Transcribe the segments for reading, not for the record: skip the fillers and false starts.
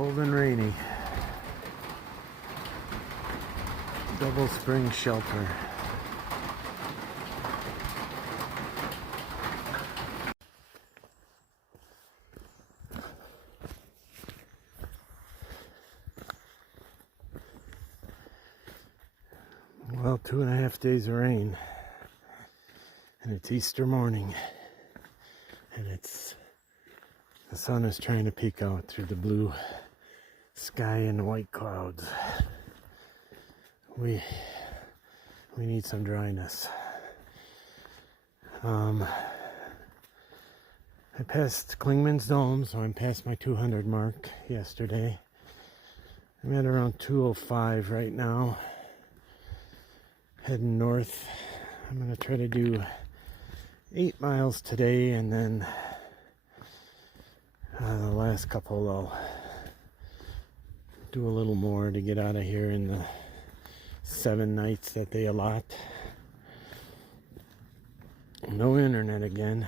Cold and rainy. Double spring shelter. Well, 2.5 days of rain, and it's Easter morning, and the sun is trying to peek out through the blue sky and white clouds. We need some dryness. I passed Klingman's Dome, so I'm past my 200 mark yesterday. I'm at around 205 right now. Heading north. I'm going to try to do 8 miles today, and then the last couple I'll do a little more to get out of here in the 7 nights that they allot. No internet again.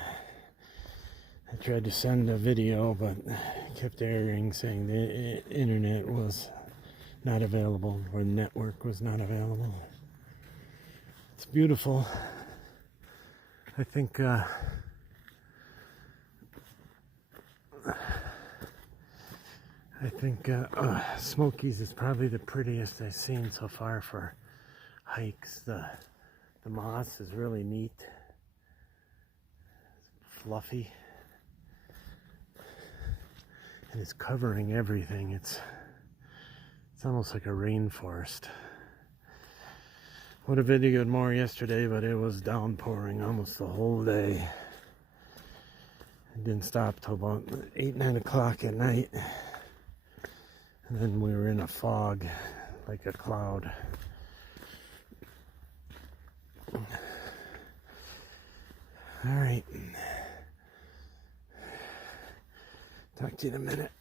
I tried to send a video, but kept erroring, saying the internet was not available, or network was not available. It's beautiful. I think Smokies is probably the prettiest I've seen so far for hikes. The moss is really neat. It's fluffy. And it's covering everything. It's almost like a rainforest. Would have videoed more yesterday, but it was downpouring almost the whole day. It didn't stop till about 8, 9 o'clock at night. And then we were in a fog, like a cloud. All right. Talk to you in a minute.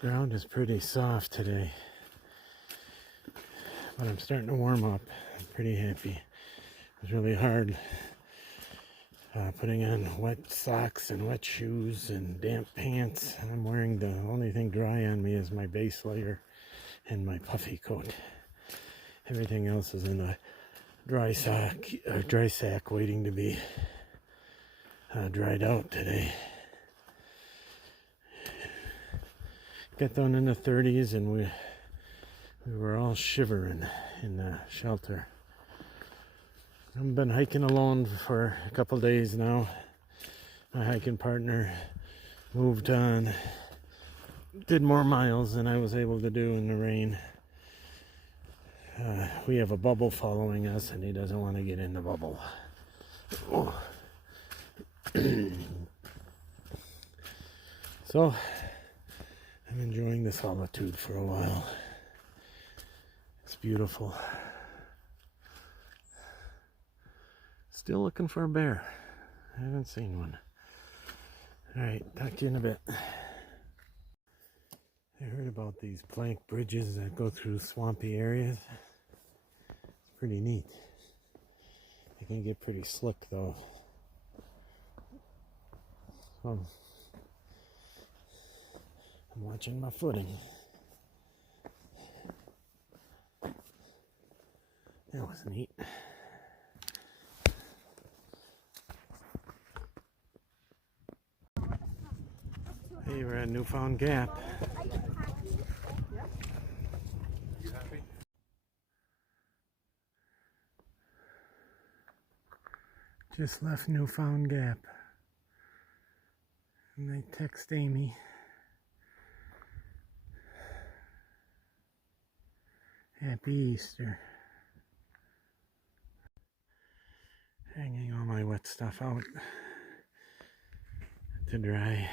Ground is pretty soft today, but I'm starting to warm up. I'm pretty happy. It was really hard putting on wet socks and wet shoes and damp pants. I'm wearing the only thing dry on me is my base layer and my puffy coat. Everything else is in a dry sack waiting to be dried out today. Got down in the 30s, and we were all shivering in the shelter. I've been hiking alone for a couple days now. My hiking partner moved on, did more miles than I was able to do in the rain. We have a bubble following us, and he doesn't want to get in the bubble. Oh. So I'm enjoying the solitude for a while. It's beautiful. Still looking for a bear. I haven't seen one. Alright, talk to you in a bit. I heard about these plank bridges that go through swampy areas. It's pretty neat. They can get pretty slick though. So I'm watching my footing. That was neat. Hey, we're at Newfound Gap. You happy? Just left Newfound Gap. And I text Amy. Happy Easter. Hanging all my wet stuff out to dry.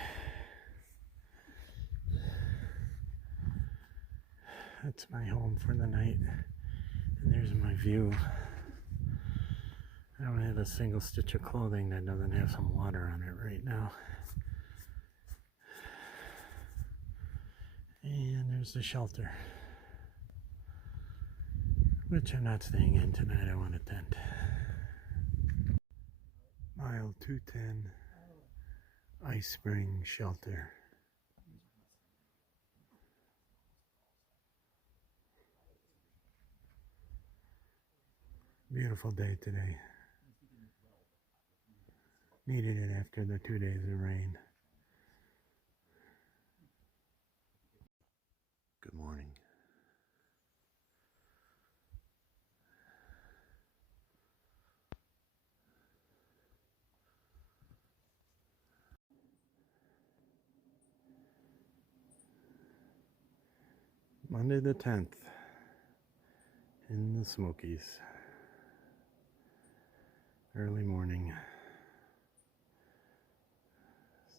That's my home for the night. And there's my view. I don't have a single stitch of clothing that doesn't have some water on it right now. And there's the shelter, which I'm not staying in tonight. I want a tent. Aisle 210, Ice Spring Shelter. Beautiful day today. Needed it after the 2 days of rain. Good morning. Monday the 10th in the Smokies. Early morning.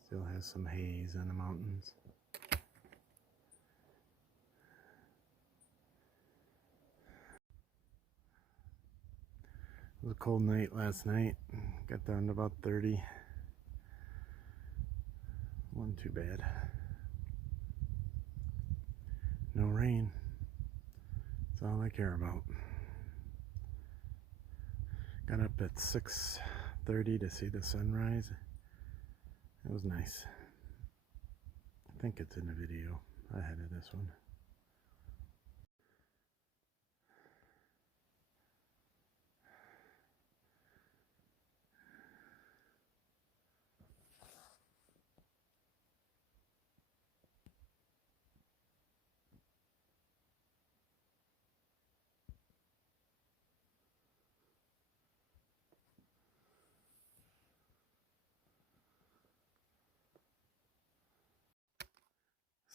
Still has some haze on the mountains. It was a cold night last night. Got down to about 30. Wasn't too bad. No rain. That's all I care about. Got up at 6:30 to see the sunrise. It was nice. I think it's in the video ahead of this one.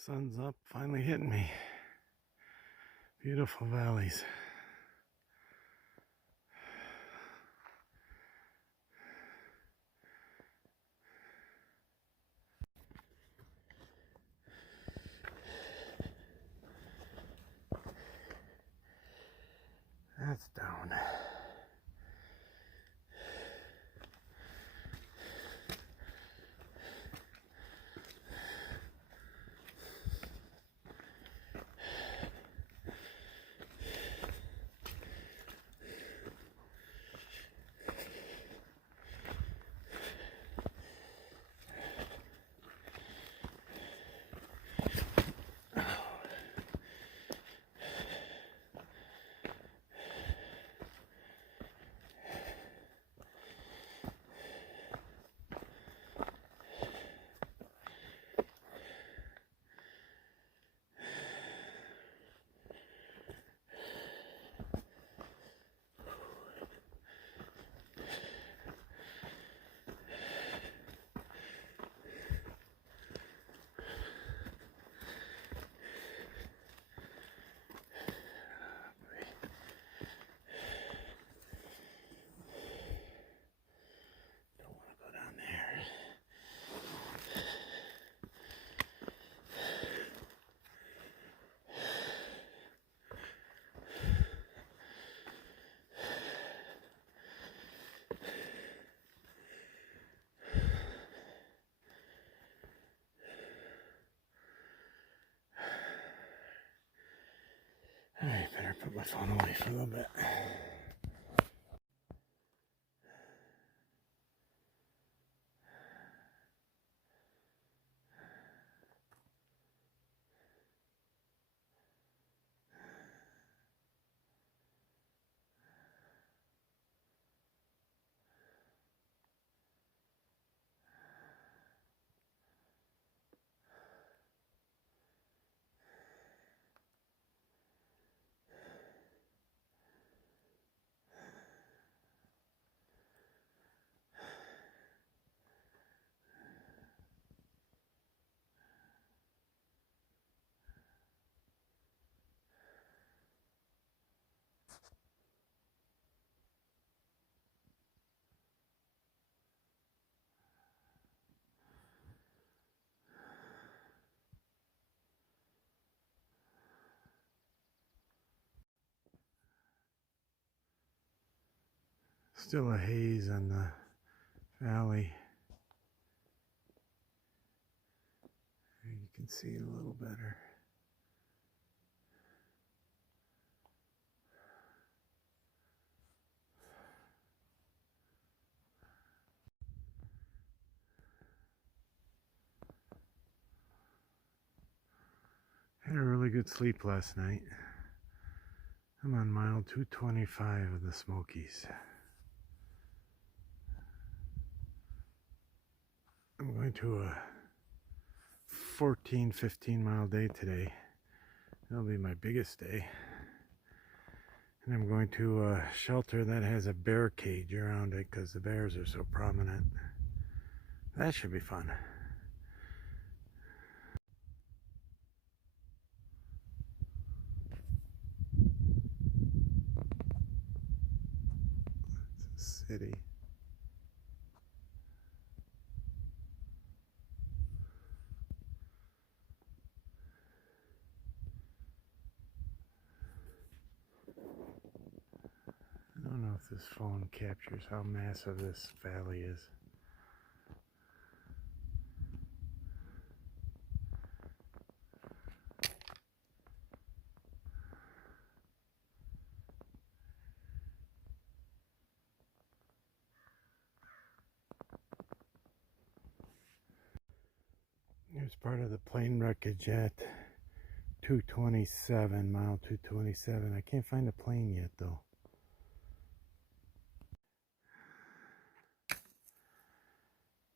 Sun's up, finally hitting me. Beautiful valleys. That's down. Alright, better put my phone away for a little bit. Still a haze on the valley. There you can see it a little better. good sleep last night. I'm on mile 225 of the Smokies. I'm going to a 15 mile day today. It'll be my biggest day. And I'm going to a shelter that has a bear cage around it because the bears are so prominent. That should be fun. It's a city. I don't know if this phone captures how massive this valley is. Here's part of the plane wreckage at 227, mile 227. I can't find a plane yet though.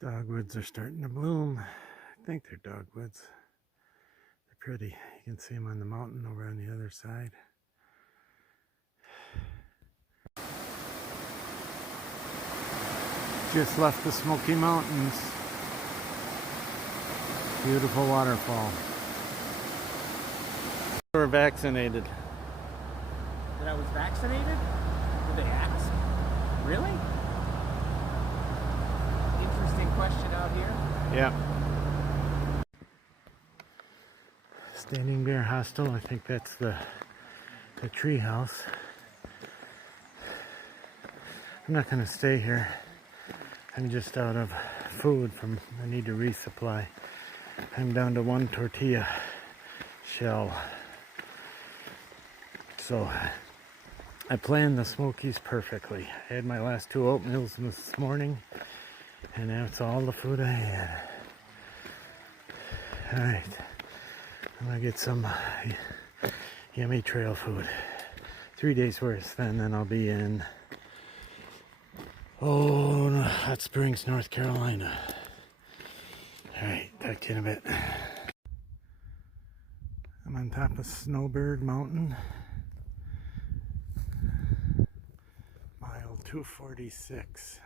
Dogwoods are starting to bloom. I think they're dogwoods. They're pretty. You can see them on the mountain over on the other side. Just left the Smoky Mountains. Beautiful waterfall. We're vaccinated. That I was vaccinated? Did they ask? Really? Interesting question out here. Yeah. Standing Bear Hostel. I think that's the tree house. I'm not going to stay here. I'm just out of food I need to resupply. I'm down to one tortilla shell. So I planned the Smokies perfectly. I had my last 2 oatmeals this morning, and that's all the food I had. Alright, I'm gonna get some yummy trail food. 3 days worth, then I'll be in Hot Springs, North Carolina. Alright, talk to you in a bit. I'm on top of Snowbird Mountain. Mile 246.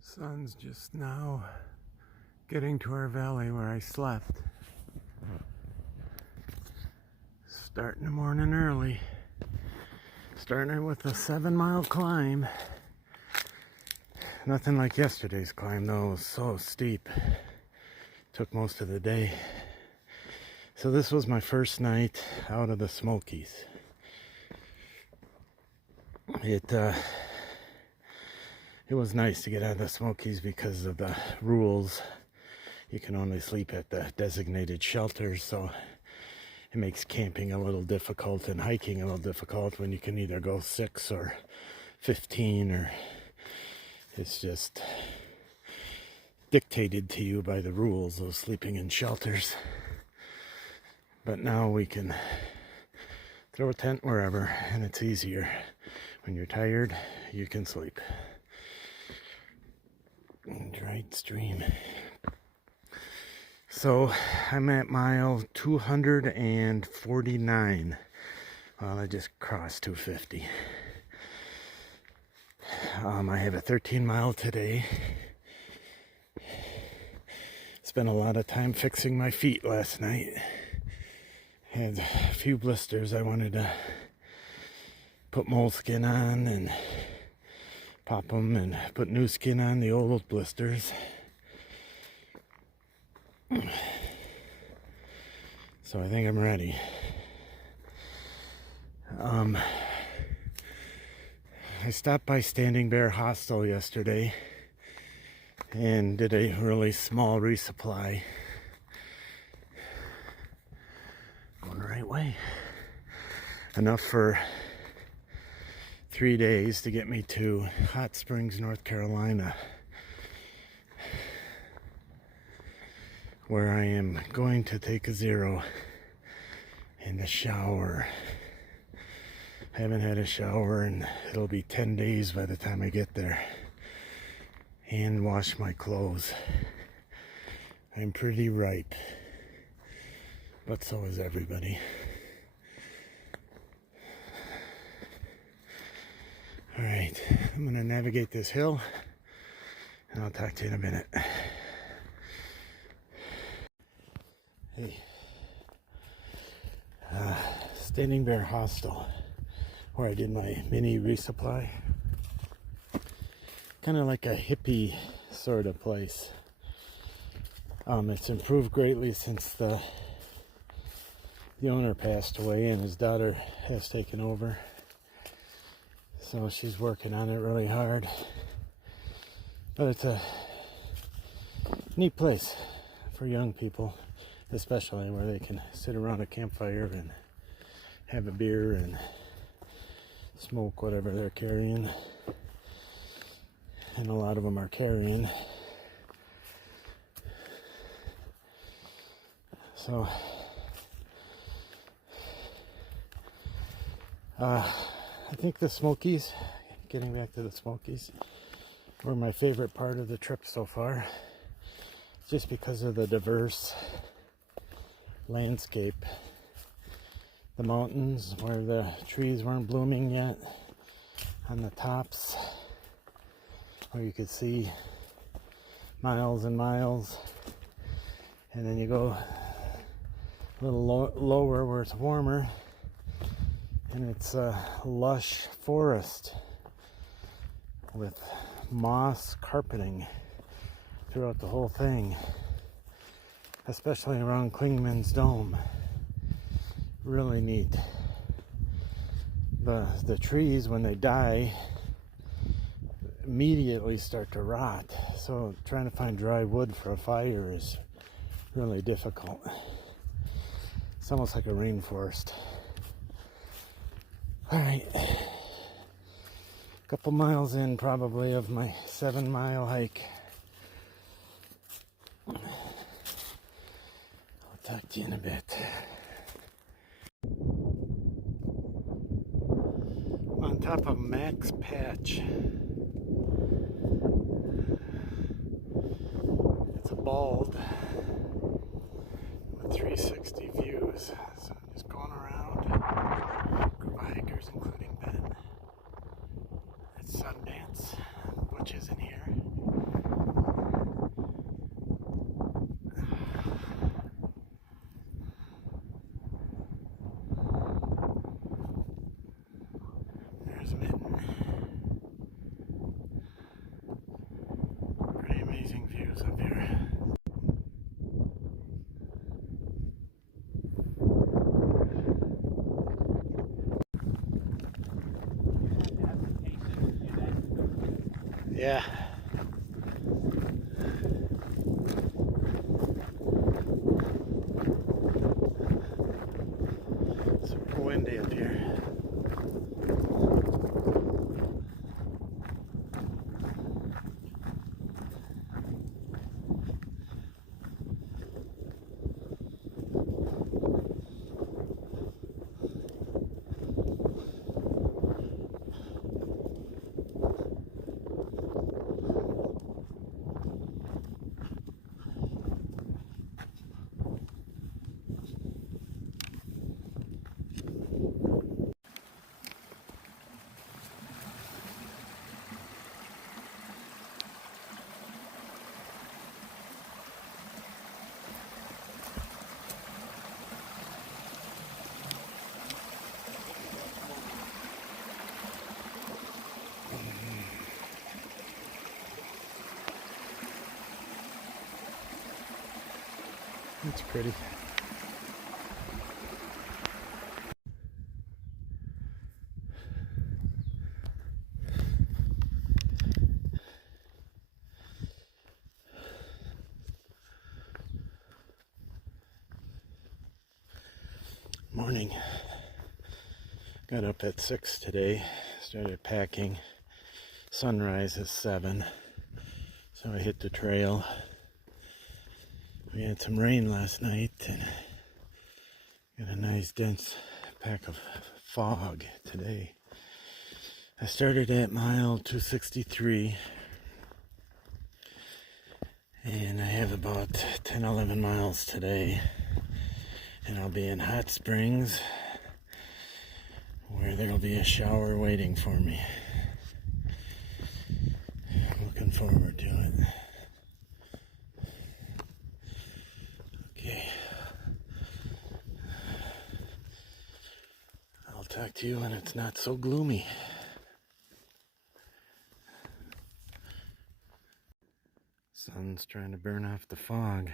Sun's just now getting to our valley where I slept. Starting the morning early. Starting with a 7-mile climb. Nothing like yesterday's climb though, it was so steep. Took most of the day. So this was my first night out of the Smokies. It was nice to get out of the Smokies because of the rules. You can only sleep at the designated shelters, so it makes camping a little difficult and hiking a little difficult when you can either go 6 or 15, or it's just dictated to you by the rules of sleeping in shelters. But now we can throw a tent wherever, and it's easier. When you're tired, you can sleep. Dried stream. So I'm at mile 249. Well, I just crossed 250. I have a 13 mile today. Spent a lot of time fixing my feet last night. Had a few blisters I wanted to put moleskin on and pop them and put new skin on the old blisters. So I think I'm ready. I stopped by Standing Bear Hostel yesterday and did a really small resupply. Going the right way. enough for 3 days to get me to Hot Springs, North Carolina, where I am going to take a zero in the shower. I haven't had a shower and it'll be 10 days by the time I get there, and wash my clothes. I'm pretty ripe, but so is everybody. All right, I'm gonna navigate this hill and I'll talk to you in a minute. Hey, Standing Bear Hostel, where I did my mini resupply. Kind of like a hippie sort of place. It's improved greatly since the owner passed away and his daughter has taken over. So she's working on it really hard. But it's a neat place for young people, especially, where they can sit around a campfire and have a beer and smoke whatever they're carrying. And a lot of them are carrying. So I think the Smokies, getting back to the Smokies, were my favorite part of the trip so far, just because of the diverse landscape. The mountains where the trees weren't blooming yet, on the tops where you could see miles and miles, and then you go a little lower where it's warmer and it's a lush forest with moss carpeting throughout the whole thing, especially around Klingman's Dome. Really neat. The trees, when they die, immediately start to rot, so trying to find dry wood for a fire is really difficult. It's almost like a rainforest. All right, a couple miles in probably of my 7-mile hike. I'll talk to you in a bit. On top of Max Patch. It's a bald with 360 views. So I'm just going around, group of hikers, including Ben. It's Sundance. Butch isn't here. There's Mitten. Pretty amazing views up here. Yeah. Super windy up here. It's pretty. Morning. Got up at 6 today, started packing. Sunrise is 7, so I hit the trail. We had some rain last night and got a nice dense pack of fog today. I started at mile 263 and I have about 10-11 miles today, and I'll be in Hot Springs where there'll be a shower waiting for me. Looking forward to it. Okay. I'll talk to you when it's not so gloomy. Sun's trying to burn off the fog.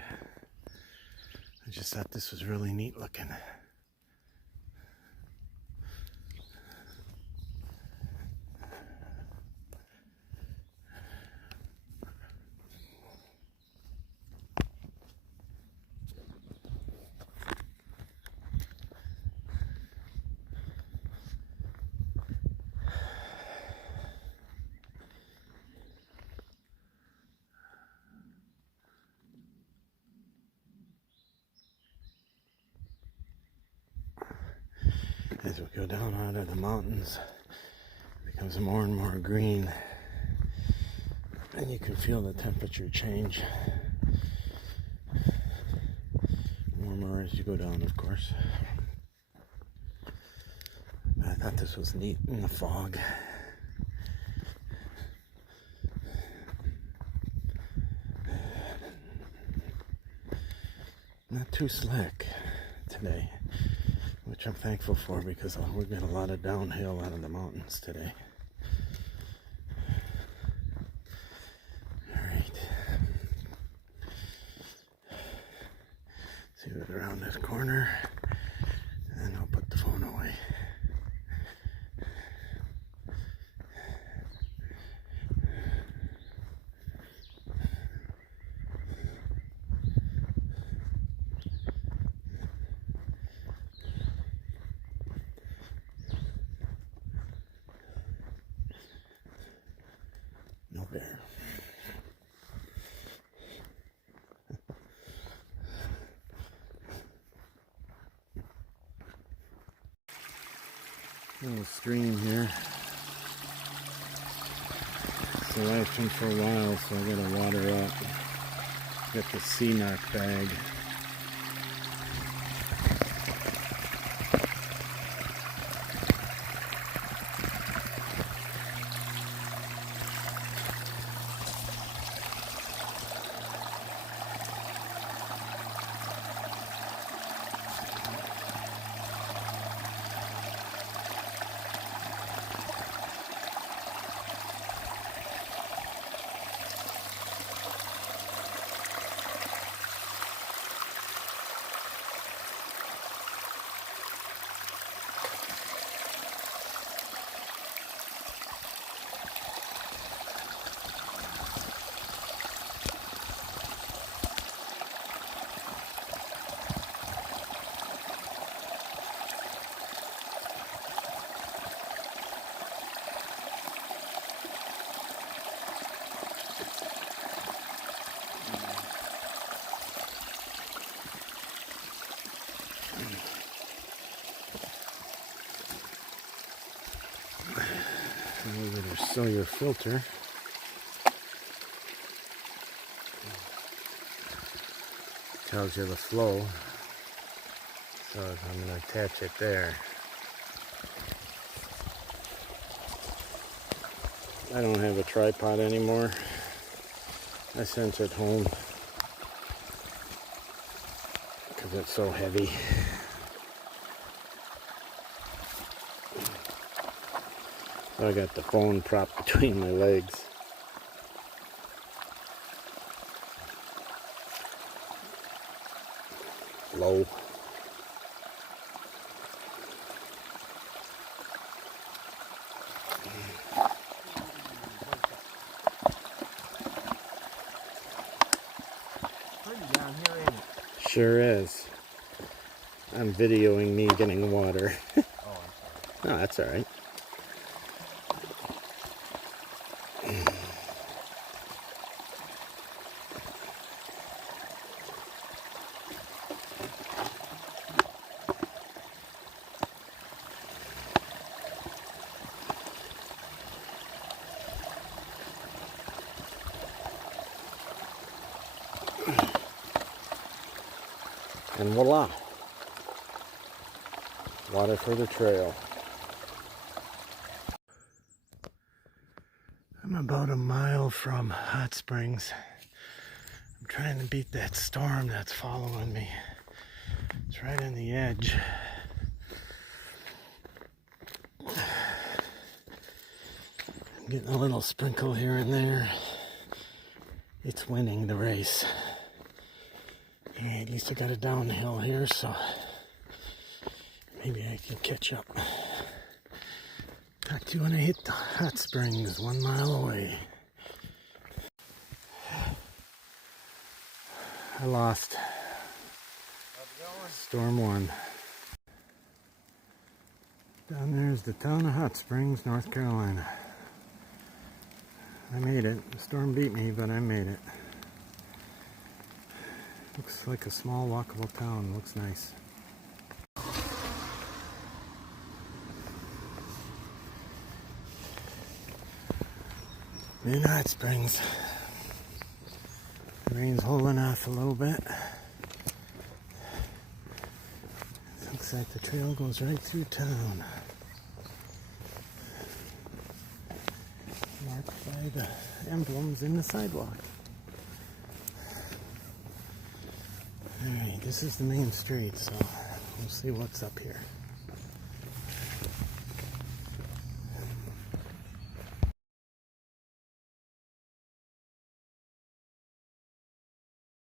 I just thought this was really neat looking. As we go down out of the mountains, it becomes more and more green, and you can feel the temperature change. Warmer as you go down, of course. But I thought this was neat in the fog. Not too slick today, which I'm thankful for because we've got a lot of downhill out of the mountains today. Alright. See what's around this corner, and I'll put the phone away. No bear. Little stream here. So I've been for a while, so I gotta water up. Get the sea knock bag. We better sew your filter. Tells you the flow. So I'm going to attach it there. I don't have a tripod anymore. I sent it home because it's so heavy. So I got the phone propped between my legs. Low. Pretty down here, ain't it? Sure is. I'm videoing me getting water. Oh, I'm sorry. Oh, that's all right. And voila, water for the trail. I'm about a mile from Hot Springs. I'm trying to beat that storm that's following me. It's right on the edge. I'm getting a little sprinkle here and there. It's winning the race. At least I got a downhill here, so maybe I can catch up. Talk to you when I hit the Hot Springs, 1 mile away. I lost. Storm 1. Down there's the town of Hot Springs, North Carolina. I made it. The storm beat me, but I made it. Looks like a small walkable town. Looks nice. In Hot Springs. The rain's holding off a little bit. Looks like the trail goes right through town. Marked by the emblems in the sidewalk. Alright, this is the main street, so we'll see what's up here.